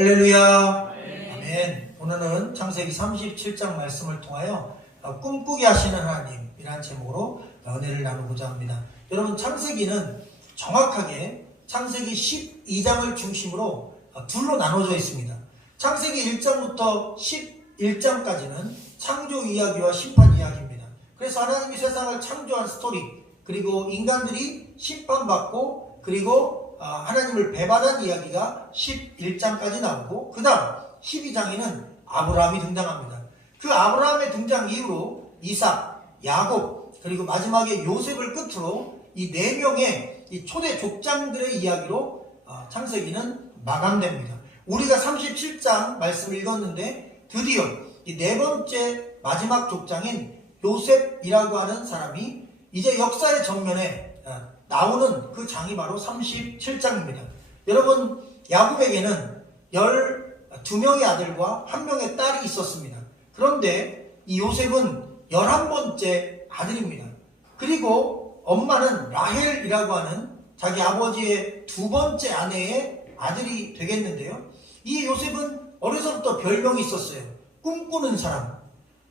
할렐루야. 아멘. 오늘은 창세기 37장 말씀을 통하여 꿈꾸게 하시는 하나님이라는 제목으로 은혜를 나누고자 합니다. 여러분, 창세기는 정확하게 창세기 12장을 중심으로 둘로 나눠져 있습니다. 창세기 1장부터 11장까지는 창조 이야기와 심판 이야기입니다. 그래서 하나님이 세상을 창조한 스토리, 그리고 인간들이 심판받고, 그리고 하나님을 배반한 이야기가 11장까지 나오고, 그 다음 12장에는 아브라함이 등장합니다. 그 아브라함의 등장 이후로 이삭, 야곱, 그리고 마지막에 요셉을 끝으로 이 4명의 이 초대 족장들의 이야기로 창세기는 마감됩니다. 우리가 37장 말씀을 읽었는데 드디어 이 4번째 마지막 족장인 요셉이라고 하는 사람이 이제 역사의 전면에 나오는 그 장이 바로 37장입니다. 여러분, 야곱에게는 12명의 아들과 1명의 딸이 있었습니다. 그런데 이 요셉은 11번째 아들입니다. 그리고 엄마는 라헬이라고 하는 자기 아버지의 2번째 아내의 아들이 되겠는데요. 이 요셉은 어려서부터 별명이 있었어요. 꿈꾸는 사람,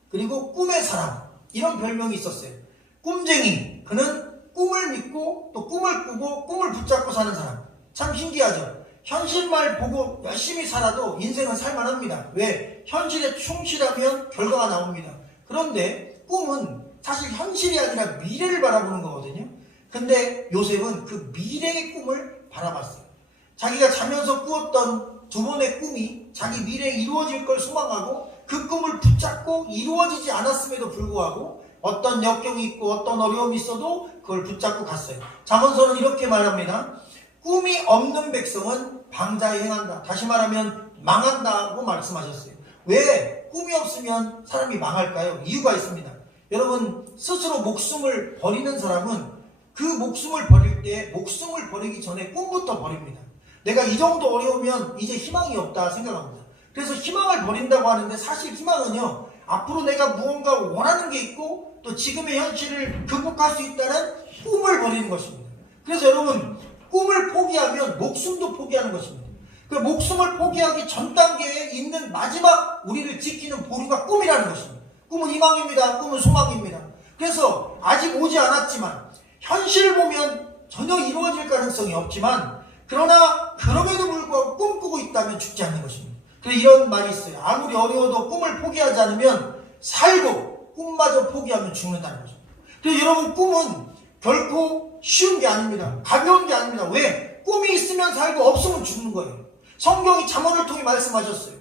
그리고 꿈의 사람, 이런 별명이 있었어요. 꿈쟁이, 그는 꿈을 믿고 또 꿈을 꾸고 꿈을 붙잡고 사는 사람. 참 신기하죠. 현실만 보고 열심히 살아도 인생은 살만합니다. 왜? 현실에 충실하면 결과가 나옵니다. 그런데 꿈은 사실 현실이 아니라 미래를 바라보는 거거든요. 근데 요셉은 그 미래의 꿈을 바라봤어요. 자기가 자면서 꾸었던 2번의 꿈이 자기 미래에 이루어질 걸 소망하고 그 꿈을 붙잡고 이루어지지 않았음에도 불구하고 어떤 역경이 있고 어떤 어려움이 있어도 그걸 붙잡고 갔어요. 잠언서는 이렇게 말합니다. 꿈이 없는 백성은 방자에 행한다. 다시 말하면 망한다고 말씀하셨어요. 왜 꿈이 없으면 사람이 망할까요? 이유가 있습니다. 여러분, 스스로 목숨을 버리는 사람은 그 목숨을 버릴 때 목숨을 버리기 전에 꿈부터 버립니다. 내가 이 정도 어려우면 이제 희망이 없다 생각합니다. 그래서 희망을 버린다고 하는데 사실 희망은요, 앞으로 내가 무언가 원하는 게 있고 또 지금의 현실을 극복할 수 있다는 꿈을 버리는 것입니다. 그래서 여러분, 꿈을 포기하면 목숨도 포기하는 것입니다. 그 목숨을 포기하기 전 단계에 있는 마지막 우리를 지키는 보루가 꿈이라는 것입니다. 꿈은 희망입니다. 꿈은 소망입니다. 그래서 아직 오지 않았지만 현실을 보면 전혀 이루어질 가능성이 없지만 그러나 그럼에도 불구하고 꿈꾸고 있다면 죽지 않는 것입니다. 그래서 이런 말이 있어요. 아무리 어려워도 꿈을 포기하지 않으면 살고 꿈마저 포기하면 죽는다는 거죠. 그래서 여러분, 꿈은 결코 쉬운 게 아닙니다. 가벼운 게 아닙니다. 왜? 꿈이 있으면 살고 없으면 죽는 거예요. 성경이 잠언을 통해 말씀하셨어요.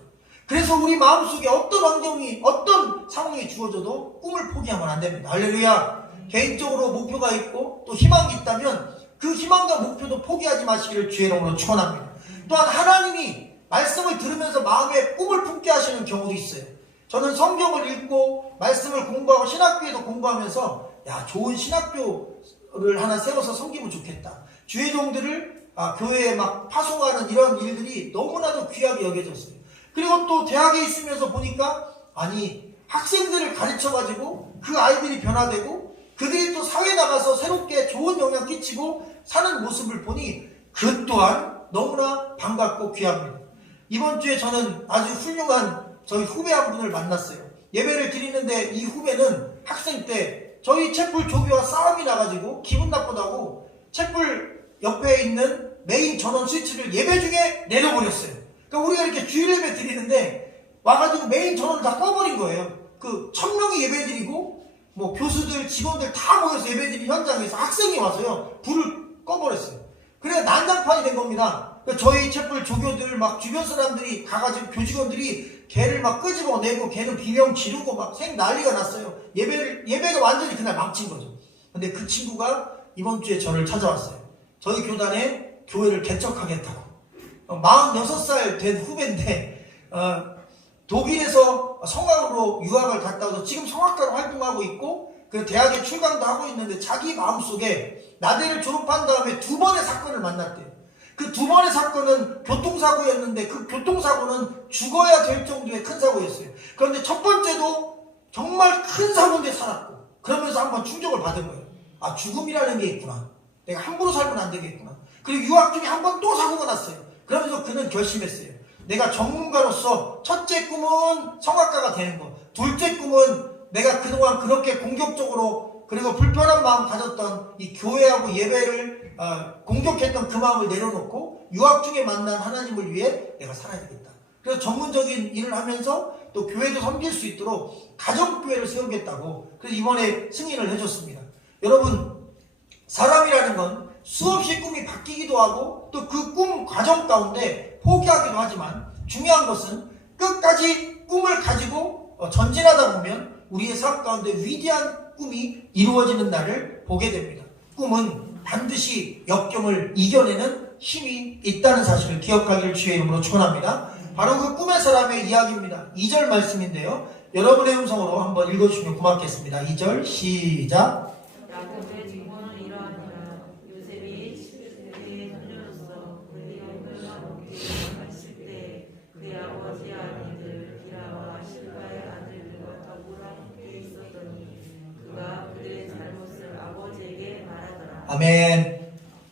그래서 우리 마음속에 어떤 환경이 어떤 상황이 주어져도 꿈을 포기하면 안 됩니다. 할렐루야. 개인적으로 목표가 있고 또 희망이 있다면 그 희망과 목표도 포기하지 마시기를 주의 이름으로 축원합니다. 또한 하나님이 말씀을 들으면서 마음에 꿈을 품게 하시는 경우도 있어요. 저는 성경을 읽고 말씀을 공부하고 신학교에도 공부하면서 좋은 신학교를 하나 세워서 섬기면 좋겠다. 주의 종들을 교회에 막 파송하는 이런 일들이 너무나도 귀하게 여겨졌어요. 그리고 또 대학에 있으면서 보니까 학생들을 가르쳐가지고 그 아이들이 변화되고 그들이 또 사회에 나가서 새롭게 좋은 영향 끼치고 사는 모습을 보니 그 또한 너무나 반갑고 귀합니다. 이번 주에 저는 아주 훌륭한 저희 후배 한 분을 만났어요. 예배를 드리는데 이 후배는 학생 때 저희 촛불 조교와 싸움이 나가지고 기분 나쁘다고 촛불 옆에 있는 메인 전원 스위치를 예배 중에 내려버렸어요. 그러니까 우리가 이렇게 주일 예배 드리는데 와가지고 메인 전원을 다 꺼버린 거예요. 그 1000명이 예배 드리고 뭐 교수들, 직원들 다 모여서 예배 드리는 현장에서 학생이 와서요, 불을 꺼버렸어요. 그래서 난장판이 된 겁니다. 저희 촛불 조교들 막 주변 사람들이 가가지고 교직원들이 걔를 막 끄집어내고 걔는 비명 지르고 막 생 난리가 났어요. 예배가 완전히 그날 망친 거죠. 근데 그 친구가 이번 주에 저를 찾아왔어요. 저희 교단에 교회를 개척하겠다고. 46살 된 후배인데 독일에서 성악으로 유학을 갔다 와서 지금 성악가로 활동하고 있고 그 대학에 출강도 하고 있는데 자기 마음속에 나대를 졸업한 다음에 2번의 사건을 만났대요. 그 2번의 사건은 교통사고였는데 그 교통사고는 죽어야 될 정도의 큰 사고였어요. 그런데 첫 번째도 정말 큰 사고인데 살았고, 그러면서 한번 충격을 받은 거예요. 죽음이라는 게 있구나. 내가 함부로 살면 안 되겠구나. 그리고 유학 중에 한 번 또 사고가 났어요. 그러면서 그는 결심했어요. 내가 전문가로서 첫째 꿈은 성악가가 되는 거, 둘째 꿈은 내가 그동안 그렇게 공격적으로 그리고 불편한 마음 가졌던 이 교회하고 예배를 공격했던 그 마음을 내려놓고 유학 중에 만난 하나님을 위해 내가 살아야 되겠다. 그래서 전문적인 일을 하면서 또 교회도 섬길 수 있도록 가정교회를 세우겠다고 그래서 이번에 승인을 해줬습니다. 여러분, 사람이라는 건 수없이 꿈이 바뀌기도 하고 또 그 꿈 과정 가운데 포기하기도 하지만 중요한 것은 끝까지 꿈을 가지고 전진하다 보면 우리의 삶 가운데 위대한 꿈이 이루어지는 날을 보게 됩니다. 꿈은 반드시 역경을 이겨내는 힘이 있다는 사실을 기억하기를 주의 이름으로 축원합니다. 바로 그 꿈의 사람의 이야기입니다. 2절 말씀인데요. 여러분의 음성으로 한번 읽어주시면 고맙겠습니다. 2절 시작. 야곱의 증거는 이러하니라. 요셉이 10세의 소녀로서 그의 형들과 함께 갔을 때 그의 아버지의 아내들 비라와 실바의 아들들과 더불어 함께 있었더니 그가 그들의 잘못을 아버지에게 말하더라. 아멘.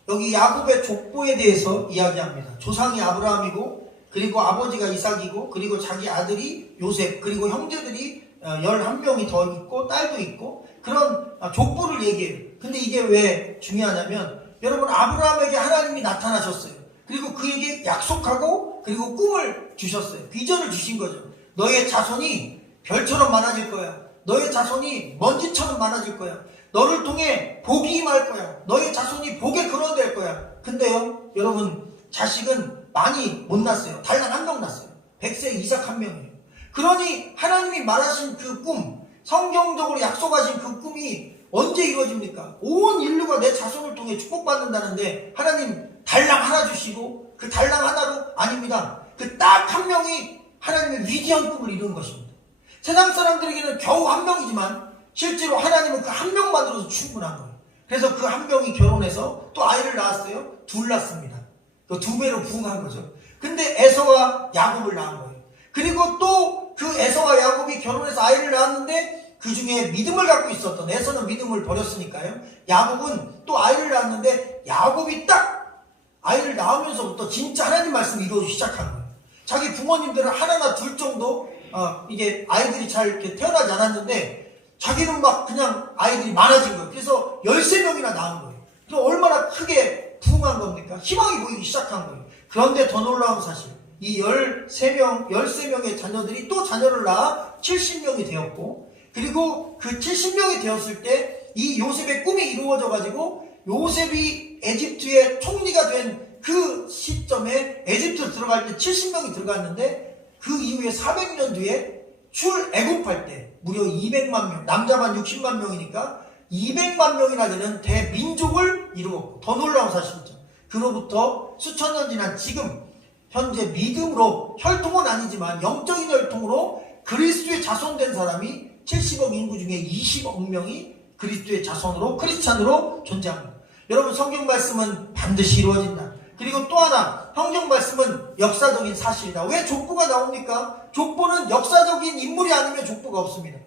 여기 야곱의 족보에 대해서 이야기합니다. 조상이 아브라함이고 그리고 아버지가 이삭이고 그리고 자기 아들이 요셉 그리고 형제들이 11명이 더 있고 딸도 있고 그런 족보를 얘기해요. 근데 이게 왜 중요하냐면 여러분, 아브라함에게 하나님이 나타나셨어요. 그리고 그에게 약속하고 그리고 꿈을 주셨어요. 비전을 주신 거죠. 너의 자손이 별처럼 많아질 거야. 너의 자손이 먼지처럼 많아질 거야. 너를 통해 복이 임할 거야. 너의 자손이 복에 근원될 거야. 근데요, 여러분, 자식은 많이 못 낳았어요. 달랑 1명 낳았어요. 100세 이삭 1명이에요. 그러니 하나님이 말하신 그 꿈, 성경적으로 약속하신 그 꿈이 언제 이루어집니까? 온 인류가 내 자손을 통해 축복받는다는데 하나님 달랑 하나 주시고 그 달랑 하나로 아닙니다. 그 딱 1명이 하나님의 위대한 꿈을 이루는 것입니다. 세상 사람들에게는 겨우 1명이지만 실제로 하나님은 그 1명만으로도 충분한 거예요. 그래서 그 1명이 결혼해서 또 아이를 낳았어요. 2 낳습니다. 그 2배로 부흥한 거죠. 근데 에서와 야곱을 낳은 거예요. 그리고 또 그 에서와 야곱이 결혼해서 아이를 낳았는데 그 중에 믿음을 갖고 있었던 에서는 믿음을 버렸으니까요. 야곱은 또 아이를 낳았는데 야곱이 딱 아이를 낳으면서부터 진짜 하나님 말씀이 이루어지기 시작한 거예요. 자기 부모님들은 하나나 둘 정도 이게 아이들이 잘 이렇게 태어나지 않았는데 자기는 막 그냥 아이들이 많아진 거예요. 그래서 13명이나 낳은 거예요. 그럼 얼마나 크게 부흥한 겁니까? 희망이 보이기 시작한 거예요. 그런데 더 놀라운 사실, 이 13명의 자녀들이 또 자녀를 낳아 70명이 되었고, 그리고 그 70명이 되었을 때 이 요셉의 꿈이 이루어져 가지고 요셉이 에집트의 총리가 된 그 시점에 에집트 들어갈 때 70명이 들어갔는데 그 이후에 400년 뒤에 출애굽할 때 무려 200만 명, 남자만 60만 명이니까 200만 명이나 되는 대민족을 이루었고, 더 놀라운 사실이죠. 그로부터 수천 년 지난 지금 현재 믿음으로, 혈통은 아니지만 영적인 혈통으로 그리스도의 자손된 사람이 70억 인구 중에 20억 명이 그리스도의 자손으로, 크리스찬으로 존재합니다. 여러분, 성경 말씀은 반드시 이루어진다. 그리고 또 하나, 성경 말씀은 역사적인 사실이다. 왜 족보가 나옵니까? 족보는 역사적인 인물이 아니면 족보가 없습니다.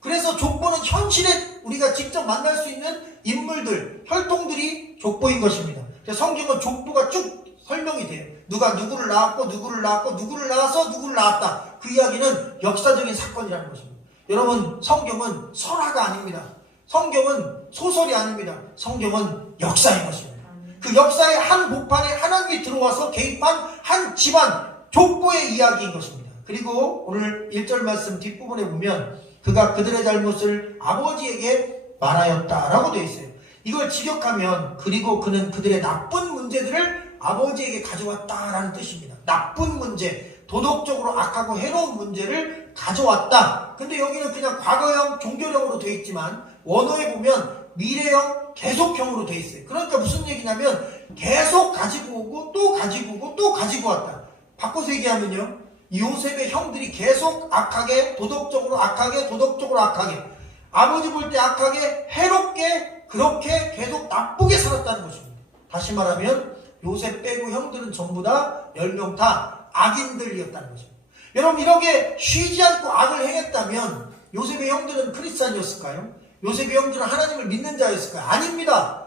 그래서 족보는 현실에 우리가 직접 만날 수 있는 인물들, 혈통들이 족보인 것입니다. 성경은 족보가 쭉 설명이 돼요. 누가 누구를 낳았고 누구를 낳았고 누구를 낳아서 누구를 낳았다. 그 이야기는 역사적인 사건이라는 것입니다. 여러분, 성경은 설화가 아닙니다. 성경은 소설이 아닙니다. 성경은 역사인 것입니다. 그 역사의 한 복판에 하나님이 들어와서 개입한 한 집안 족보의 이야기인 것입니다. 그리고 오늘 1절 말씀 뒷부분에 보면 그가 그들의 잘못을 아버지에게 말하였다라고 되어 있어요. 이걸 직역하면 그리고 그는 그들의 나쁜 문제들을 아버지에게 가져왔다라는 뜻입니다. 나쁜 문제, 도덕적으로 악하고 해로운 문제를 가져왔다. 근데 여기는 그냥 과거형, 종교형으로 되어 있지만 원어에 보면 미래형, 계속형으로 되어 있어요. 그러니까 무슨 얘기냐면 계속 가지고 오고 또 가지고 오고 또 가지고 왔다. 바꿔서 얘기하면요, 요셉의 형들이 계속 악하게, 도덕적으로 악하게, 도덕적으로 악하게, 아버지 볼 때 악하게, 해롭게, 그렇게 계속 나쁘게 살았다는 것입니다. 다시 말하면 요셉 빼고 형들은 전부 다 10명 다 악인들이었다는 것입니다. 여러분, 이렇게 쉬지 않고 악을 행했다면 요셉의 형들은 크리스찬이었을까요? 요셉의 형들은 하나님을 믿는 자였을까요? 아닙니다.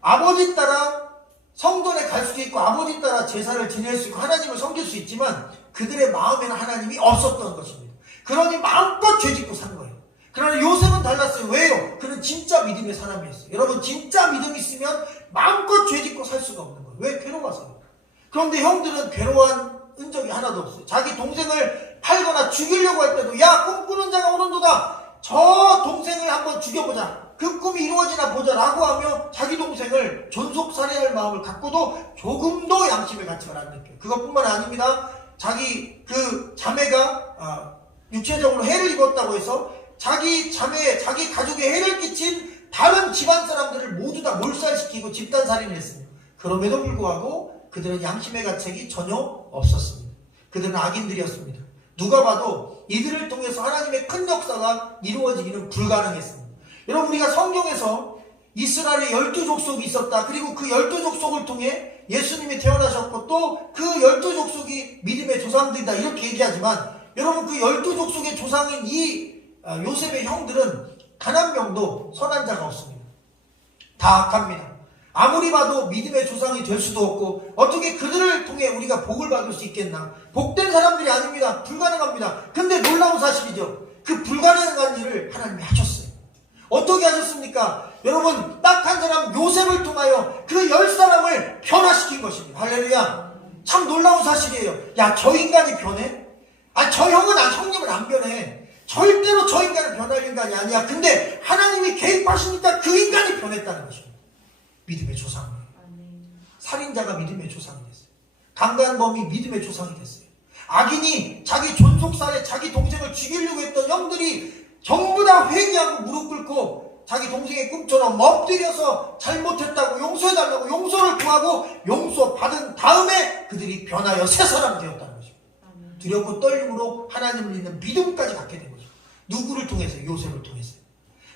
아버지 따라 성전에 갈 수 있고 아버지 따라 제사를 지낼 수 있고 하나님을 섬길 수 있지만 그들의 마음에는 하나님이 없었던 것입니다. 그러니 마음껏 죄짓고 산 거예요. 그러나 요셉은 달랐어요. 왜요? 그는 진짜 믿음의 사람이었어요. 여러분, 진짜 믿음이 있으면 마음껏 죄짓고 살 수가 없는 거예요. 왜? 괴로워서요. 그런데 형들은 괴로워한 흔적이 하나도 없어요. 자기 동생을 팔거나 죽이려고 할 때도, 야, 꿈꾸는 자가 오는도다, 저 동생을 한번 죽여보자, 그 꿈이 이루어지나 보자 라고 하며 자기 동생을 존속살해할 마음을 갖고도 조금도 양심의 가책을 안 느껴요. 그것뿐만 아닙니다. 자기 그 자매가 육체적으로 해를 입었다고 해서 자기 자매, 자기 가족에 해를 끼친 다른 집안 사람들을 모두 다 몰살시키고 집단살인을 했습니다. 그럼에도 불구하고 그들은 양심의 가책이 전혀 없었습니다. 그들은 악인들이었습니다. 누가 봐도 이들을 통해서 하나님의 큰 역사가 이루어지기는 불가능했습니다. 여러분, 우리가 성경에서 이스라엘에 12족속이 있었다, 그리고 그 12족속을 통해 예수님이 태어나셨고 또 그 12족속이 믿음의 조상들이다 이렇게 얘기하지만, 여러분, 그 12족속의 조상인 이 요셉의 형들은 단 한 명도 선한 자가 없습니다. 다 악합니다. 아무리 봐도 믿음의 조상이 될 수도 없고 어떻게 그들을 통해 우리가 복을 받을 수 있겠나? 복된 사람들이 아닙니다. 불가능합니다. 근데 놀라운 사실이죠. 그 불가능한 일을 하나님이 하셨어요. 어떻게 하셨습니까? 여러분, 딱 한 사람 요셉을 통하여 그 10사람을 변화시킨 것입니다. 할렐루야. 참 놀라운 사실이에요. 야, 저 인간이 변해? 저 형은 형님은 안 변해. 절대로 저 인간은 변할 인간이 아니야. 근데 하나님이 개입하시니까 그 인간이 변했다는 것입니다. 믿음의 조상이에요. 살인자가 믿음의 조상이 됐어요. 강간범이 믿음의 조상이 됐어요. 악인이 자기 존속살에 자기 동생을 죽이려고 했던 형들이 전부 다 회개하고 무릎 꿇고 자기 동생의 꿈처럼 엎드려서 잘못했다고 용서해달라고 용서를 구하고 용서받은 다음에 그들이 변하여 새 사람이 되었다는 것입니다. 두렵고 떨림으로 하나님을 믿는 믿음까지 갖게 된 거죠. 누구를 통해서? 요셉을 통해서.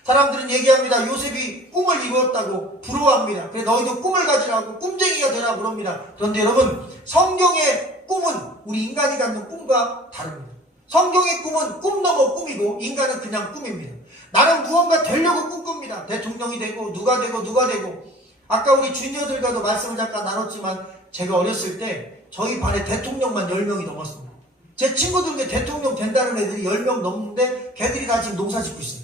사람들은 얘기합니다. 요셉이 꿈을 이루었다고 부러워합니다. 그래, 너희도 꿈을 가지라고 꿈쟁이가 되라고 그럽니다. 그런데 여러분, 성경의 꿈은 우리 인간이 갖는 꿈과 다릅니다. 성경의 꿈은 꿈 넘어 꿈이고 인간은 그냥 꿈입니다. 나는 무언가 되려고 꿈꿉니다. 대통령이 되고 누가 되고. 아까 우리 주니어들과도 말씀을 잠깐 나눴지만 제가 어렸을 때 저희 반에 대통령만 10명이 넘었습니다. 제 친구들 중에 대통령 된다는 애들이 10명 넘는데 걔들이 다 지금 농사 짓고 있어요.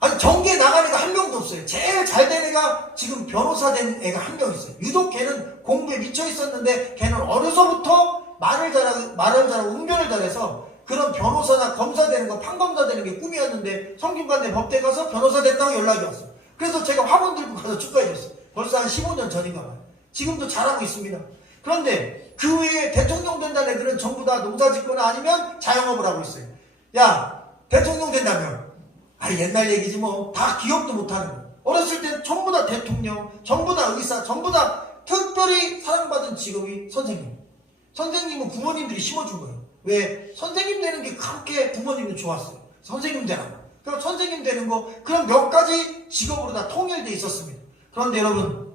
아니, 정계에 나간 애가 한 명도 없어요. 제일 잘 된 애가 지금 변호사 된 애가 한 명 있어요. 유독 걔는 공부에 미쳐 있었는데 걔는 어려서부터 말을 잘하고 응변을 잘해서 그런 변호사나 검사 되는 거, 판검사 되는 게 꿈이었는데 성균관대 법대 가서 변호사 됐다고 연락이 왔어요. 그래서 제가 화분 들고 가서 축하해줬어요. 벌써 한 15년 전인가 봐요. 지금도 잘하고 있습니다. 그런데 그 외에 대통령 된다는 애들은 전부 다 농사 짓거나 아니면 자영업을 하고 있어요. 야, 대통령 된다면 옛날 얘기지 뭐. 다 기억도 못하는 거예요. 어렸을 때는 전부 다 대통령, 전부 다 의사, 전부 다 특별히 사랑받은 직업이 선생님. 선생님은 부모님들이 심어준 거예요. 왜? 선생님 되는 게 그렇게 부모님은 좋았어요. 선생님 되라고. 그럼 선생님 되는 거, 그런 몇 가지 직업으로 다 통일되어 있었습니다. 그런데 여러분,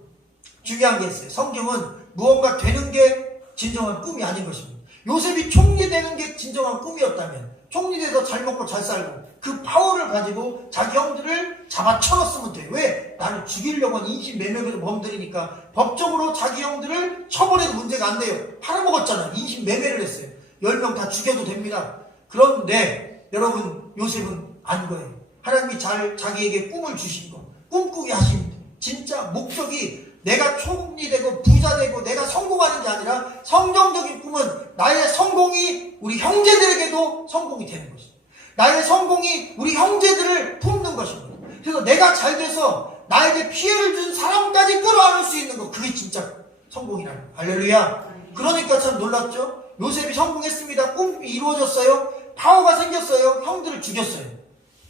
중요한 게 있어요. 성경은 무언가 되는 게 진정한 꿈이 아닌 것입니다. 요셉이 총리 되는 게 진정한 꿈이었다면, 총리 돼서 잘 먹고 잘 살고 그 파워를 가지고 자기 형들을 잡아쳐놨으면 돼. 왜? 나를 죽이려고 한 인신매매를 범들이니까 법적으로 자기 형들을 처벌해도 문제가 안 돼요. 팔아먹었잖아. 인신매매를 했어요. 10명 다 죽여도 됩니다. 그런데 여러분, 요셉은 안 거예요. 하나님이 자기에게 꿈을 주신 거, 꿈꾸게 하신 진짜 목적이 내가 총리 되고 부자 되고 내가 성공하는 게 아니라 성경적인 꿈은 나의 성공이 우리 형제들에게도 성공이 되는 것입니다. 나의 성공이 우리 형제들을 품는 것입니다. 그래서 내가 잘 돼서 나에게 피해를 준 사람까지 끌어안을 수 있는 것, 그게 진짜 성공이라는 거예요. 할렐루야. 그러니까 참 놀랍죠? 요셉이 성공했습니다. 꿈이 이루어졌어요. 파워가 생겼어요. 형들을 죽였어요.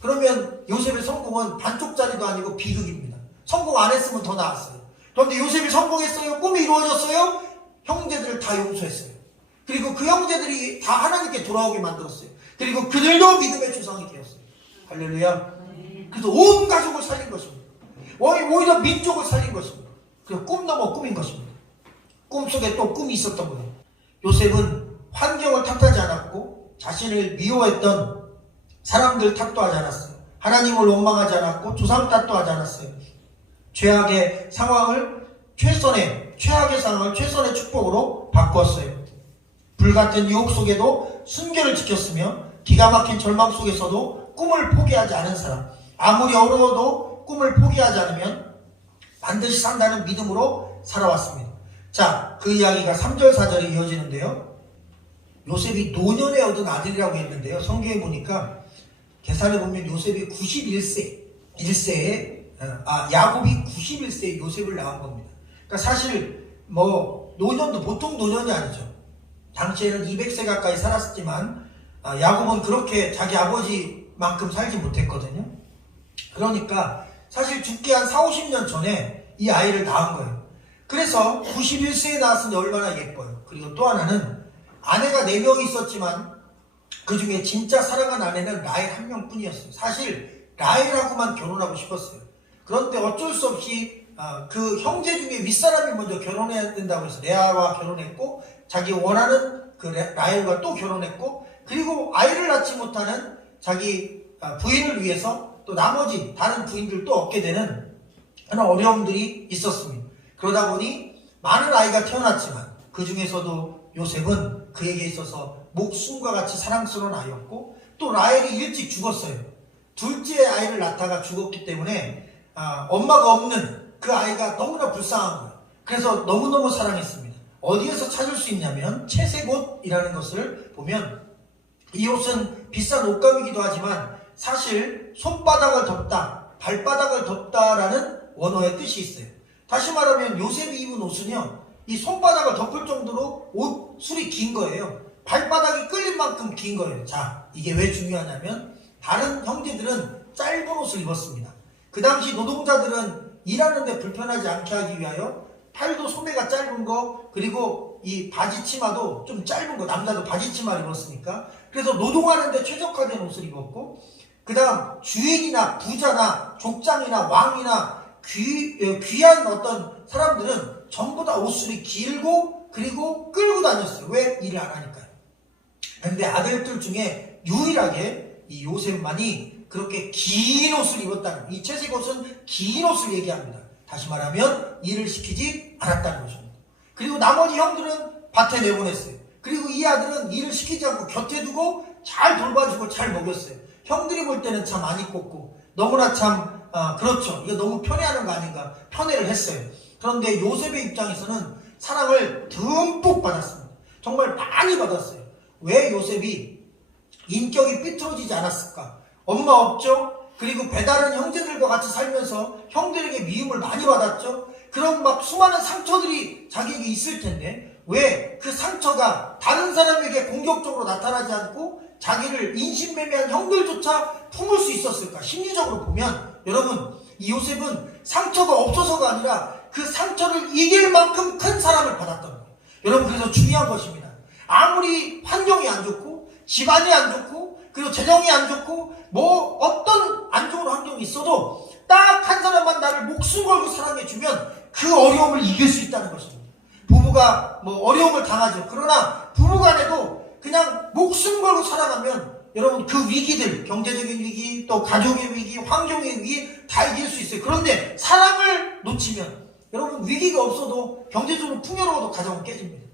그러면 요셉의 성공은 반쪽짜리도 아니고 비극입니다. 성공 안 했으면 더 나았어요. 그런데 요셉이 성공했어요. 꿈이 이루어졌어요. 형제들을 다 용서했어요. 그리고 그 형제들이 다 하나님께 돌아오게 만들었어요. 그리고 그들도 믿음의 조상이 되었어요. 할렐루야. 그래서 온 가족을 살린 것입니다. 오히려 민족을 살린 것입니다. 그래서 꿈 넘어 꿈인 것입니다. 꿈속에 또 꿈이 있었던 거예요. 요셉은 환경을 탓하지 않았고 자신을 미워했던 사람들 탓도 하지 않았어요. 하나님을 원망하지 않았고 조상 탓도 하지 않았어요. 최악의 상황을 최선의 축복으로 바꿨어요. 불같은 유혹 속에도 순결을 지켰으며 기가 막힌 절망 속에서도 꿈을 포기하지 않은 사람, 아무리 어려워도 꿈을 포기하지 않으면 반드시 산다는 믿음으로 살아왔습니다. 자, 그 이야기가 3절 4절에 이어지는데요. 요셉이 노년에 얻은 아들이라고 했는데요. 성경에 보니까 계산해 보면 요셉이 91세에 야곱이 91세에 요셉을 낳은 겁니다. 그러니까 사실 노년도 보통 노년이 아니죠. 당시에는 200세 가까이 살았지만 야곱은 그렇게 자기 아버지만큼 살지 못했거든요. 그러니까 사실 죽기 한 4, 50년 전에 이 아이를 낳은 거예요. 그래서 91세에 낳았으니 얼마나 예뻐요. 그리고 또 하나는 아내가 4명이 있었지만 그 중에 진짜 사랑한 아내는 라헬 한 명뿐이었어요. 사실 라헬하고만 결혼하고 싶었어요. 그런데 어쩔 수 없이 그 형제 중에 윗사람이 먼저 결혼해야 된다고 해서 레아와 결혼했고, 자기 원하는 그 라헬과 또 결혼했고, 그리고 아이를 낳지 못하는 자기 부인을 위해서 또 나머지 다른 부인들도 얻게 되는 그런 어려움들이 있었습니다. 그러다 보니 많은 아이가 태어났지만 그 중에서도 요셉은 그에게 있어서 목숨과 같이 사랑스러운 아이였고, 또 라헬이 일찍 죽었어요. 둘째 아이를 낳다가 죽었기 때문에 엄마가 없는 그 아이가 너무나 불쌍한 거예요. 그래서 너무너무 사랑했습니다. 어디에서 찾을 수 있냐면 채색옷이라는 것을 보면, 이 옷은 비싼 옷감이기도 하지만 사실 손바닥을 덮다, 발바닥을 덮다라는 원어의 뜻이 있어요. 다시 말하면 요셉이 입은 옷은요, 이 손바닥을 덮을 정도로 옷술이 긴 거예요. 발바닥이 끌릴 만큼 긴 거예요. 자, 이게 왜 중요하냐면 다른 형제들은 짧은 옷을 입었습니다. 그 당시 노동자들은 일하는데 불편하지 않게 하기 위하여 팔도 소매가 짧은 거, 그리고 이 바지 치마도 좀 짧은 거, 남자도 바지 치마를 입었으니까 그래서 노동하는데 최적화된 옷을 입었고, 그 다음 주인이나 부자나 족장이나 왕이나 귀한 어떤 사람들은 전부 다 옷술이 길고 그리고 끌고 다녔어요. 왜? 일을 안 하니까요. 근데 아들들 중에 유일하게 이 요셉만이 그렇게 긴 옷을 입었다는, 이 채색 옷은 긴 옷을 얘기합니다. 다시 말하면 일을 시키지 않았다는 것입니다. 그리고 나머지 형들은 밭에 내보냈어요. 그리고 이 아들은 일을 시키지 않고 곁에 두고 잘 돌봐주고 잘 먹였어요. 형들이 볼 때는 참 많이 꼽고 너무나 참 그렇죠. 이거 너무 편애하는 거 아닌가, 편애를 했어요. 그런데 요셉의 입장에서는 사랑을 듬뿍 받았습니다. 정말 많이 받았어요. 왜 요셉이 인격이 삐뚤어지지 않았을까? 엄마 없죠? 그리고 배다른 형제들과 같이 살면서 형들에게 미움을 많이 받았죠? 그런 막 수많은 상처들이 자기에게 있을 텐데 왜 그 상처가 다른 사람에게 공격적으로 나타나지 않고 자기를 인신매매한 형들조차 품을 수 있었을까? 심리적으로 보면 여러분, 이 요셉은 상처가 없어서가 아니라 그 상처를 이길 만큼 큰 사랑을 받았던 거예요. 여러분, 그래서 중요한 것입니다. 아무리 환경이 안 좋고 집안이 안 좋고 그리고 재정이 안 좋고 뭐 어떤 안 좋은 환경이 있어도 딱 한 사람만 나를 목숨 걸고 사랑해주면 그 어려움을 이길 수 있다는 것입니다. 부부가 뭐 어려움을 당하죠. 그러나 부부간에도 그냥 목숨 걸고 살아가면 여러분 그 위기들, 경제적인 위기, 또 가족의 위기, 환경의 위기 다 이길 수 있어요. 그런데 사랑을 놓치면 여러분 위기가 없어도 경제적으로 풍요로워도 가정은 깨집니다.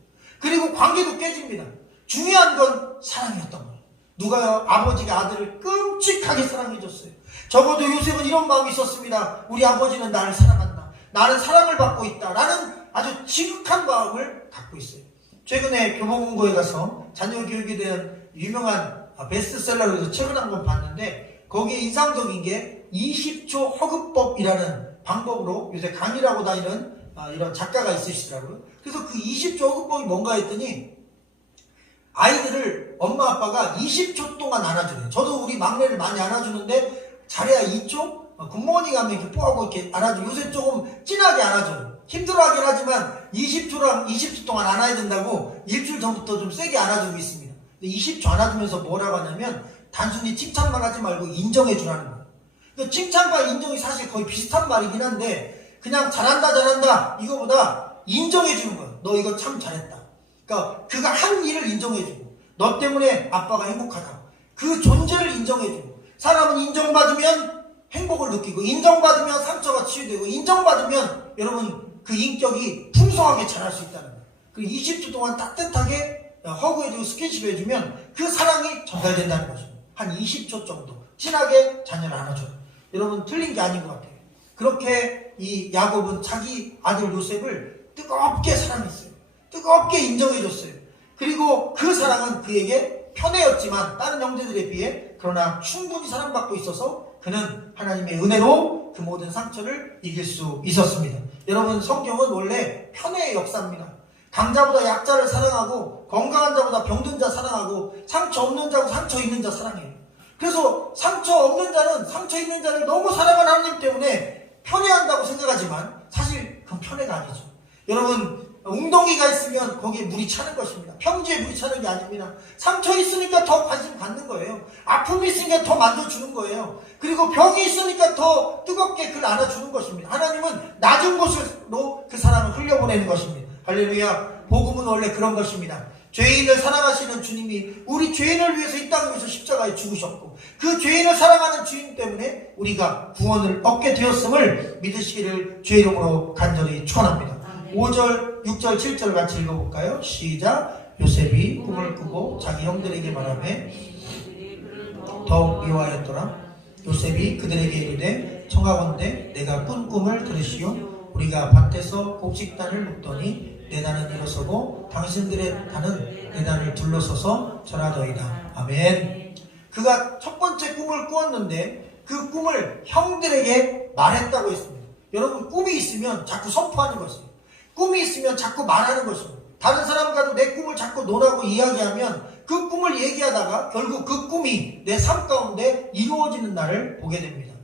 그리고 관계도 깨집니다. 중요한 건 사랑이었던 거예요. 누가요? 아버지가 아들을 끔찍하게 사랑해줬어요. 적어도 요셉은 이런 마음이 있었습니다. 우리 아버지는 나를 사랑한다. 나는 사랑을 받고 있다. 라는 아주 지극한 마음을 갖고 있어요. 최근에 교보문고에 가서 자녀 교육에 대한 유명한 베스트셀러로 해서 책을 한권 봤는데 거기에 인상적인 게 20초 허그법이라는 방법으로 요새 강의를 하고 다니는 이런 작가가 있으시더라고요. 그래서 그 20초 허그법이 뭔가 했더니 아이들을 엄마 아빠가 20초 동안 안아주래요. 저도 우리 막내를 많이 안아주는데 잘해야 2초? 굿모닝 하면 이렇게 뽀하고 이렇게 안아주고 요새 조금 진하게 안아줘요. 힘들어하긴 하지만 20초랑 20초 동안 안아야 된다고 일주일 전부터 좀 세게 안아주고 있습니다. 20초 안아주면서 뭐라고 하냐면 단순히 칭찬만 하지 말고 인정해 주라는 거예요. 칭찬과 인정이 사실 거의 비슷한 말이긴 한데 그냥 잘한다 이거보다 인정해 주는 거예요. 너 이거 참 잘했다. 그러니까 그가 한 일을 인정해 주고 너 때문에 아빠가 행복하다. 그 존재를 인정해 주고 사람은 인정받으면 행복을 느끼고 인정받으면 상처가 치유되고 인정받으면 여러분 그 인격이 풍성하게 자랄 수 있다는 거예요. 그 20초 동안 따뜻하게 허그해주고 스킨십 해주면 그 사랑이 전달된다는 거죠. 한 20초 정도 진하게 자녀를 안아줘요. 여러분 틀린 게 아닌 것 같아요. 그렇게 이 야곱은 자기 아들 요셉을 뜨겁게 사랑했어요. 뜨겁게 인정해줬어요. 그리고 그 사랑은 그에게 편애였지만 다른 형제들에 비해 그러나 충분히 사랑받고 있어서 그는 하나님의 은혜로 그 모든 상처를 이길 수 있었습니다. 여러분 성경은 원래 편애의 역사입니다. 강자보다 약자를 사랑하고 건강한 자보다 병든 자 사랑하고 상처 없는 자고 상처 있는 자 사랑해요. 그래서 상처 없는 자는 상처 있는 자를 너무 사랑하는 하나님 때문에 편애한다고 생각하지만 사실 그건 편애가 아니죠. 여러분 웅덩이가 있으면 거기에 물이 차는 것입니다. 평지에 물이 차는 게 아닙니다. 상처 있으니까 더 관심 갖는 거예요. 아픔이 있으니까 더 만져주는 거예요. 그리고 병이 있으니까 더 뜨겁게 그를 안아주는 것입니다. 하나님은 낮은 곳으로 그 사람을 흘려보내는 것입니다. 할렐루야. 복음은 원래 그런 것입니다. 죄인을 사랑하시는 주님이 우리 죄인을 위해서 이 땅을 위해서 십자가에 죽으셨고 그 죄인을 사랑하는 주님 때문에 우리가 구원을 얻게 되었음을 믿으시기를 주의 이름으로 간절히 축원합니다. 5절, 6절, 7절 같이 읽어볼까요? 시작. 요셉이 꿈을 꾸고 자기 형들에게 말하며 더욱 미워하였더라. 요셉이 그들에게 이르되 청하건대 내가 꾼 꿈을 들으시오. 우리가 밭에서 곡식단을 묶더니 내 단은 일어서고 당신들의 단은 내 단을 둘러서서 절하더이다. 아멘. 그가 첫 번째 꿈을 꾸었는데 그 꿈을 형들에게 말했다고 했습니다. 여러분 꿈이 있으면 자꾸 선포하는 것입니다. 꿈이 있으면 자꾸 말하는 것입니다. 다른 사람과도 내 꿈을 자꾸 논하고 이야기하면 그 꿈을 얘기하다가 결국 그 꿈이 내 삶 가운데 이루어지는 날을 보게 됩니다.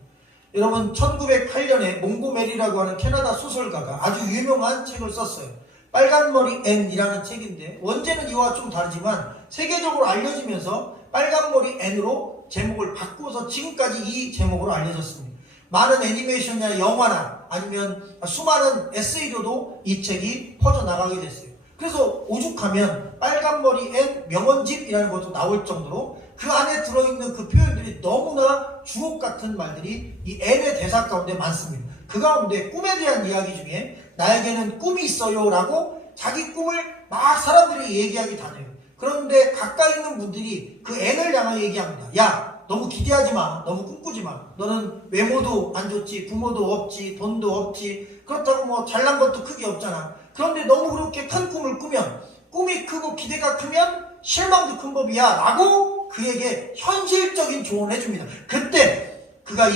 여러분 1908년에 몽고메리라고 하는 캐나다 소설가가 아주 유명한 책을 썼어요. 빨간머리 앤이라는 책인데 원제는 이와 좀 다르지만 세계적으로 알려지면서 빨간머리 앤으로 제목을 바꾸어서 지금까지 이 제목으로 알려졌습니다. 많은 애니메이션이나 영화나 아니면 수많은 에세이로도 이 책이 퍼져나가게 됐어요. 그래서 오죽하면 빨간머리 앤 명언집이라는 것도 나올 정도로 그 안에 들어있는 그 표현들이 너무나 주옥 같은 말들이 이 앤의 대사 가운데 많습니다. 그 가운데 꿈에 대한 이야기 중에 나에게는 꿈이 있어요 라고 자기 꿈을 막 사람들이 얘기하기 다녀요. 그런데 가까이 있는 분들이 그 앤을 향하여 얘기합니다. 야 너무 기대하지 마. 너무 꿈꾸지 마. 너는 외모도 안 좋지. 부모도 없지. 돈도 없지. 그렇다고 뭐 잘난 것도 크게 없잖아. 그런데 너무 그렇게 큰 꿈을 꾸면 꿈이 크고 기대가 크면 실망도 큰 법이야 라고 그에게 현실적인 조언을 해줍니다. 그때 그녀가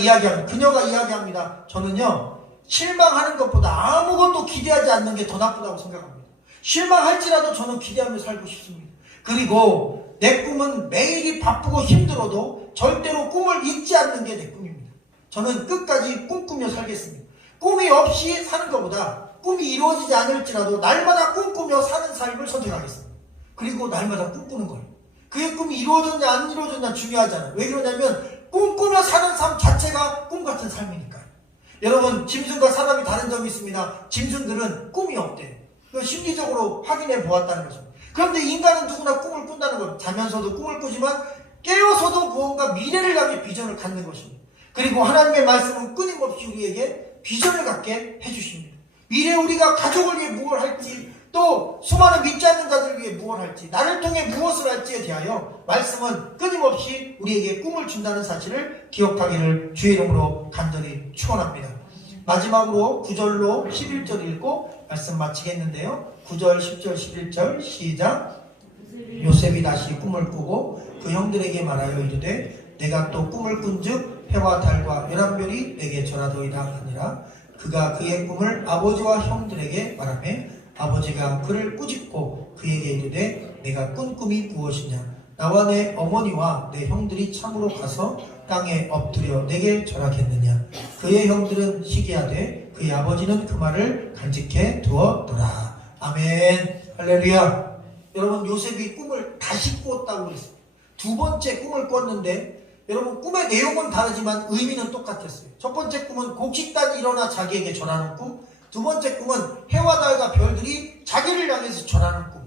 이야기합니다. 저는요 실망하는 것보다 아무것도 기대하지 않는 게 더 나쁘다고 생각합니다. 실망할지라도 저는 기대하며 살고 싶습니다. 그리고 내 꿈은 매일이 바쁘고 힘들어도 절대로 꿈을 잊지 않는 게 내 꿈입니다. 저는 끝까지 꿈꾸며 살겠습니다. 꿈이 없이 사는 것보다 꿈이 이루어지지 않을지라도 날마다 꿈꾸며 사는 삶을 선택하겠습니다. 그리고 날마다 꿈꾸는 거예요. 그의 꿈이 이루어졌냐 안 이루어졌냐 중요하잖아요. 왜 그러냐면 꿈꾸며 사는 삶 자체가 꿈 같은 삶이니까요. 여러분 짐승과 사람이 다른 점이 있습니다. 짐승들은 꿈이 없대요. 심리적으로 확인해 보았다는 거죠. 그런데 인간은 누구나 꿈을 꾼다는 것. 자면서도 꿈을 꾸지만 깨어서도 무언가 미래를 향해 비전을 갖는 것입니다. 그리고 하나님의 말씀은 끊임없이 우리에게 비전을 갖게 해주십니다. 미래 우리가 가족을 위해 무엇을 할지 또 수많은 믿지 않는 자들을 위해 무엇을 할지 나를 통해 무엇을 할지에 대하여 말씀은 끊임없이 우리에게 꿈을 준다는 사실을 기억하기를 주의 이름으로 간절히 축원합니다. 마지막으로 9절로 11절 읽고 말씀 마치겠는데요. 9절, 10절, 11절 시작. 요셉이 다시 꿈을 꾸고 그 형들에게 말하여 이르되 내가 또 꿈을 꾼즉 해와 달과 열한별이 내게 절하도이다 하니라. 그가 그의 꿈을 아버지와 형들에게 말하며 아버지가 그를 꾸짖고 그에게 이르되 내가 꾼 꿈이 무엇이냐. 나와 내 어머니와 내 형들이 참으로 가서 땅에 엎드려 내게 절하겠느냐. 그의 형들은 시기하되 그의 아버지는 그 말을 간직해 두었더라. 아멘. 할렐루야. 여러분 요셉이 꿈을 다시 꾸었다고 그랬어요. 두 번째 꿈을 꿨는데 여러분 꿈의 내용은 다르지만 의미는 똑같았어요. 첫 번째 꿈은 곡식단이 일어나 자기에게 절하는 꿈. 두 번째 꿈은 해와 달과 별들이 자기를 향해서 절하는 꿈.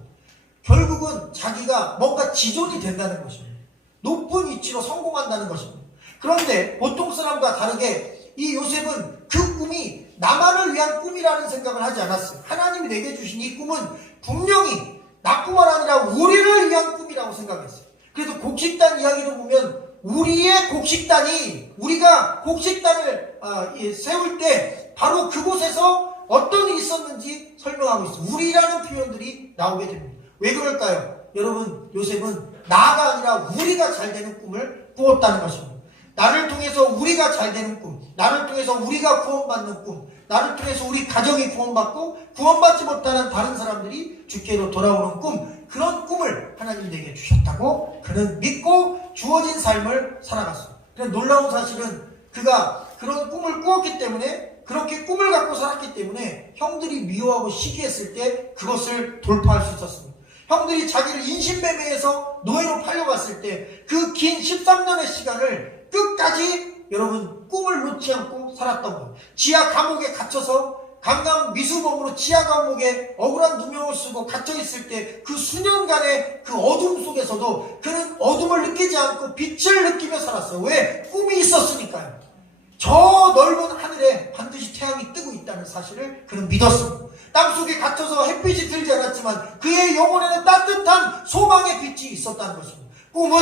결국은 자기가 뭔가 지존이 된다는 것입니다. 높은 위치로 성공한다는 것입니다. 그런데 보통 사람과 다르게 이 요셉은 그 꿈이 나만을 위한 꿈이라는 생각을 하지 않았어요. 하나님이 내게 주신 이 꿈은 분명히 나뿐만 아니라 우리를 위한 꿈이라고 생각했어요. 그래서 곡식단 이야기를 보면 우리의 곡식단이 우리가 곡식단을 세울 때 바로 그곳에서 어떤 일이 있었는지 설명하고 있어요. 우리라는 표현들이 나오게 됩니다. 왜 그럴까요? 여러분, 요셉은 나가 아니라 우리가 잘 되는 꿈을 꾸었다는 것입니다. 나를 통해서 우리가 잘 되는 꿈, 나를 통해서 우리가 구원받는 꿈, 나를 통해서 우리 가정이 구원받고 구원받지 못하는 다른 사람들이 주께로 돌아오는 꿈, 그런 꿈을 하나님 내게 주셨다고 그는 믿고 주어진 삶을 살아갔어요. 그런데 놀라운 사실은 그가 그런 꿈을 꾸었기 때문에, 그렇게 꿈을 갖고 살았기 때문에 형들이 미워하고 시기했을 때 그것을 돌파할 수 있었습니다. 형들이 자기를 인신매매해서 노예로 팔려갔을 때 그 긴 13년의 시간을 끝까지 여러분 꿈을 놓지 않고 살았던 거예요. 지하 감옥에 갇혀서 강강 미수범으로 지하 감옥에 억울한 누명을 쓰고 갇혀있을 때 그 수년간의 그 어둠 속에서도 그는 어둠을 느끼지 않고 빛을 느끼며 살았어요. 왜? 꿈이 있었으니까요. 저 넓은 하늘에 반드시 태양이 뜨고 있다는 사실을 그는 믿었습니다. 땅속에 갇혀서 햇빛이 들지 않았지만 그의 영혼에는 따뜻한 소망의 빛이 있었다는 것입니다. 꿈은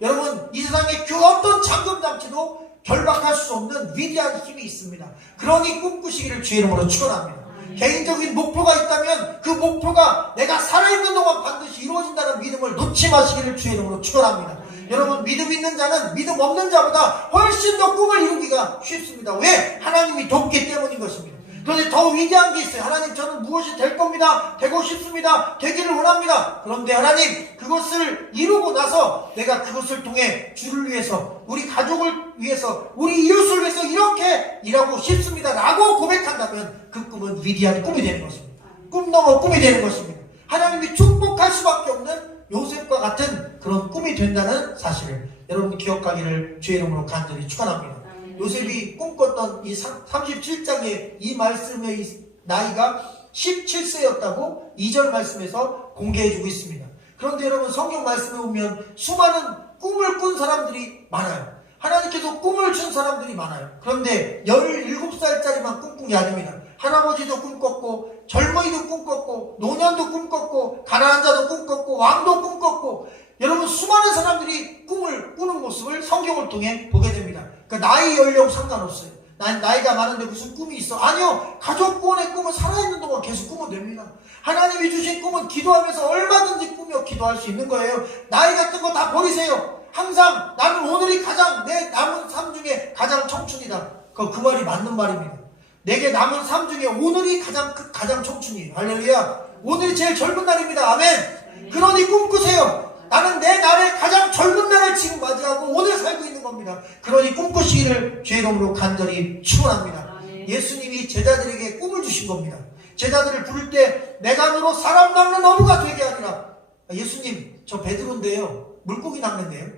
여러분 이 세상에 그 어떤 잠금장치도 결박할 수 없는 위대한 힘이 있습니다. 그러니 꿈꾸시기를 주의 이름으로 축원합니다. 개인적인 목표가 있다면 그 목표가 내가 살아있는 동안 반드시 이루어진다는 믿음을 놓지 마시기를 주의 이름으로 축원합니다. 여러분, 믿음 있는 자는 믿음 없는 자보다 훨씬 더 꿈을 이루기가 쉽습니다. 왜? 하나님이 돕기 때문인 것입니다. 그런데 더 위대한 게 있어요. 하나님, 저는 무엇이 될 겁니다. 되고 싶습니다. 되기를 원합니다. 그런데 하나님, 그것을 이루고 나서 내가 그것을 통해 주를 위해서, 우리 가족을 위해서, 우리 이웃을 위해서 이렇게 일하고 싶습니다 라고 고백한다면 그 꿈은 위대한 꿈이 되는 것입니다. 꿈 넘어 꿈이 되는 것입니다. 하나님이 축복할 수밖에 없는 요셉과 같은 그런 꿈이 된다는 사실을 여러분 기억하기를 주의 이름으로 간절히 축원합니다. 요셉이 꿈꿨던 이 37장의 이 말씀의 나이가 17세였다고 2절 말씀에서 공개해주고 있습니다. 그런데 여러분 성경 말씀에 보면 수많은 꿈을 꾼 사람들이 많아요. 하나님께서 꿈을 준 사람들이 많아요. 그런데 17살짜리만 꿈꾼 게 아닙니다. 할아버지도 꿈꿨고 젊은이도 꿈꿨고 노년도 꿈꿨고 가난한 자도 꿈꿨고 왕도 꿈꿨고 여러분 수많은 사람들이 꿈을 꾸는 모습을 성경을 통해 보게 됩니다. 그 나이 연령 상관없어요. 난 나이가 많은데 무슨 꿈이 있어? 아니요. 가족 구원의 꿈은 살아있는 동안 계속 꾸면 됩니다. 하나님이 주신 꿈은 기도하면서 얼마든지 꾸며 기도할 수 있는 거예요. 나이 같은 거 다 버리세요. 항상 나는 오늘이 가장 내 남은 삶 중에 가장 청춘이다. 그 말이 맞는 말입니다. 내게 남은 삶 중에 오늘이 가장 청춘이에요. 할렐루야. 오늘이 제일 젊은 날입니다. 아멘. 그러니 꿈꾸세요. 나는 내 날에 가장 젊은 날을 지금 맞이하고 오늘 살고 있는 겁니다. 그러니 꿈꾸시기를 주의 이름으로 간절히 축원합니다. 예수님이 제자들에게 꿈을 주신 겁니다. 제자들을 부를 때 내가 너로 사람 낚는 어부가 되게 하리라. 예수님, 저 베드로인데요. 물고기 낚는데요.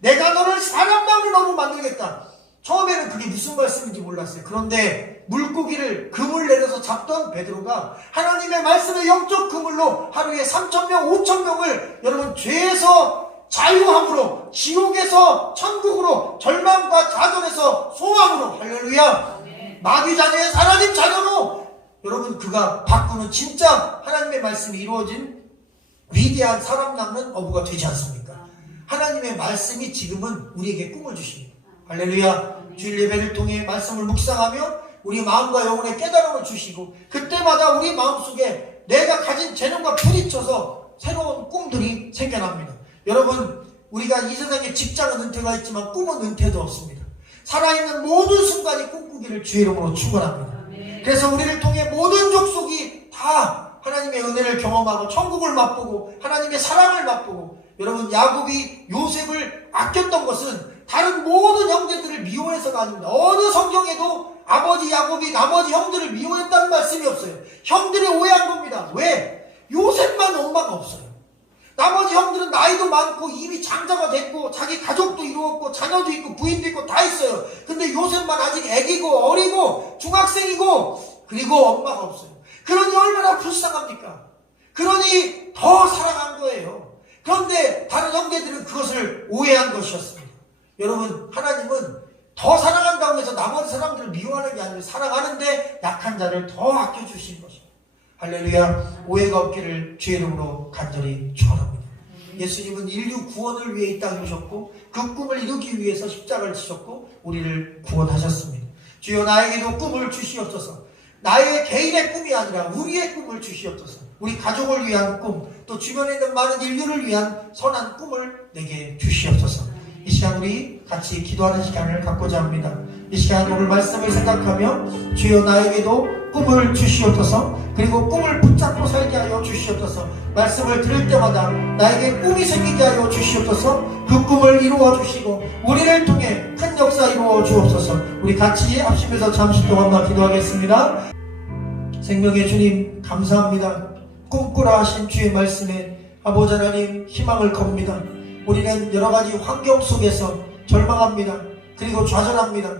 내가 너를 사람 낚는 어부 만들겠다. 처음에는 그게 무슨 말씀인지 몰랐어요. 그런데 물고기를 그물 내려서 잡던 베드로가 하나님의 말씀의 영적 그물로 하루에 3,000명, 5,000명을 여러분 죄에서 자유함으로, 지옥에서 천국으로, 절망과 자전에서 소망으로, 할렐루야. 마귀 자녀의 하나님 자녀로 여러분 그가 바꾸는 진짜 하나님의 말씀이 이루어진 위대한 사람 낚는 어부가 되지 않습니까? 하나님의 말씀이 지금은 우리에게 꿈을 주십니다. 할렐루야. 주일 예배를 통해 말씀을 묵상하며 우리 마음과 영혼에 깨달음을 주시고 그때마다 우리 마음속에 내가 가진 재능과 부딪혀서 새로운 꿈들이 생겨납니다. 여러분, 우리가 이 세상에 직장은 은퇴가 있지만 꿈은 은퇴도 없습니다. 살아있는 모든 순간이 꿈꾸기를 주의 이름으로 축원합니다. 그래서 우리를 통해 모든 족속이 다 하나님의 은혜를 경험하고 천국을 맛보고 하나님의 사랑을 맛보고 여러분 야곱이 요셉을 아꼈던 것은 다른 모든 형제들을 미워해서가 아닙니다. 어느 성경에도 아버지 야곱이 나머지 형들을 미워했다는 말씀이 없어요. 형들이 오해한 겁니다. 왜? 요셉만 엄마가 없어요. 나머지 형들은 나이도 많고 이미 장자가 됐고 자기 가족도 이루었고 자녀도 있고 부인도 있고 다 있어요. 근데 요셉만 아직 애기고 어리고 중학생이고 그리고 엄마가 없어요. 그러니 얼마나 불쌍합니까? 그러니 더 사랑한 거예요. 그런데 다른 형제들은 그것을 오해한 것이었습니다. 여러분, 하나님은 더 사랑한다고 해서 나머지 사람들을 미워하는 게 아니라 사랑하는데 약한 자를 더 아껴주신 것입니다. 할렐루야. 오해가 없기를 주의 이름으로 간절히 축원합니다. 예수님은 인류 구원을 위해 이 땅에 오셨고 그 꿈을 이루기 위해서 십자가를 지셨고 우리를 구원하셨습니다. 주여 나에게도 꿈을 주시옵소서. 나의 개인의 꿈이 아니라 우리의 꿈을 주시옵소서. 우리 가족을 위한 꿈, 또 주변에 있는 많은 인류를 위한 선한 꿈을 내게 주시옵소서. 이 시간 우리 같이 기도하는 시간을 갖고자 합니다. 이 시간 오늘 말씀을 생각하며 주여 나에게도 꿈을 주시옵소서. 그리고 꿈을 붙잡고 살게 하여 주시옵소서. 말씀을 들을 때마다 나에게 꿈이 생기게 하여 주시옵소서. 그 꿈을 이루어 주시고 우리를 통해 큰 역사 이루어 주옵소서. 우리 같이 합심해서 잠시 동안만 기도하겠습니다. 생명의 주님 감사합니다. 꿈꾸라 하신 주의 말씀에 아버지 하나님 희망을 겁니다. 우리는 여러가지 환경 속에서 절망합니다. 그리고 좌절합니다.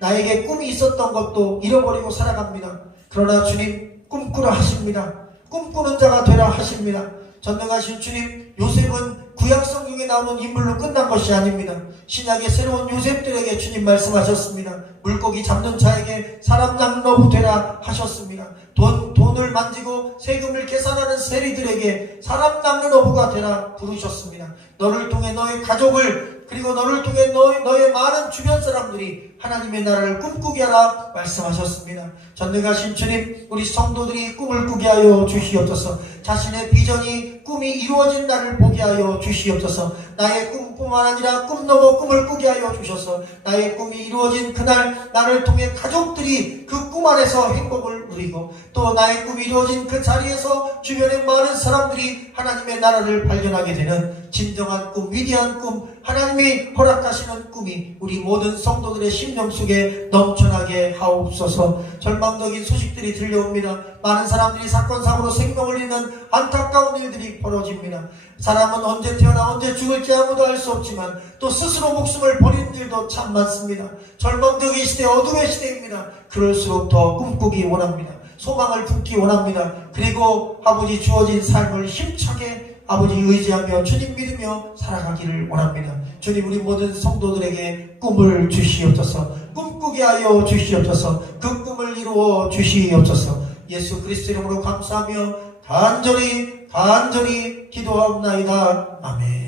나에게 꿈이 있었던 것도 잃어버리고 살아갑니다. 그러나 주님 꿈꾸라 하십니다. 꿈꾸는 자가 되라 하십니다. 전능하신 주님, 요셉은 구약 성경에 나오는 인물로 끝난 것이 아닙니다. 신약의 새로운 요셉들에게 주님 말씀하셨습니다. 물고기 잡는 자에게 사람 잡는 어부 되라 하셨습니다. 돈을 만지고 세금을 계산하는 세리들에게 사람 낚는 어부가 되라 부르셨습니다. 너를 통해 너의 가족을, 그리고 너를 통해 너의 많은 주변 사람들이 하나님의 나라를 꿈꾸게 하라 말씀하셨습니다. 전능하신 주님, 우리 성도들이 꿈을 꾸게 하여 주시옵소서. 자신의 비전이 꿈이 이루어진 날을 보게 하여 주시옵소서. 나의 꿈뿐만 아니라 꿈 넘어 꿈을 꾸게 하여 주셔서 나의 꿈이 이루어진 그날 나를 통해 가족들이 그 꿈 안에서 행복을 누리고 또 나의 꿈이 이루어진 그 자리에서 주변의 많은 사람들이 하나님의 나라를 발견하게 되는 진정한 꿈, 위대한 꿈, 하나님이 허락하시는 꿈이 우리 모든 성도들의 심령 속에 넘쳐나게 하옵소서. 절망적인 소식들이 들려옵니다. 많은 사람들이 사건 사고로 생명을 잃는 안타까운 일들이 벌어집니다. 사람은 언제 태어나 언제 죽을지 아무도 알 수 없지만 또 스스로 목숨을 버리는 일도 참 많습니다. 절망적인 시대, 어둠의 시대입니다. 그럴수록 더 꿈꾸기 원합니다. 소망을 품기 원합니다. 그리고 아버지 주어진 삶을 힘차게 아버지 의지하며 주님 믿으며 살아가기를 원합니다. 주님 우리 모든 성도들에게 꿈을 주시옵소서. 꿈꾸게 하여 주시옵소서. 그 꿈을 이루어 주시옵소서. 예수 그리스도 이름으로 감사하며 간절히 기도하옵나이다. 아멘.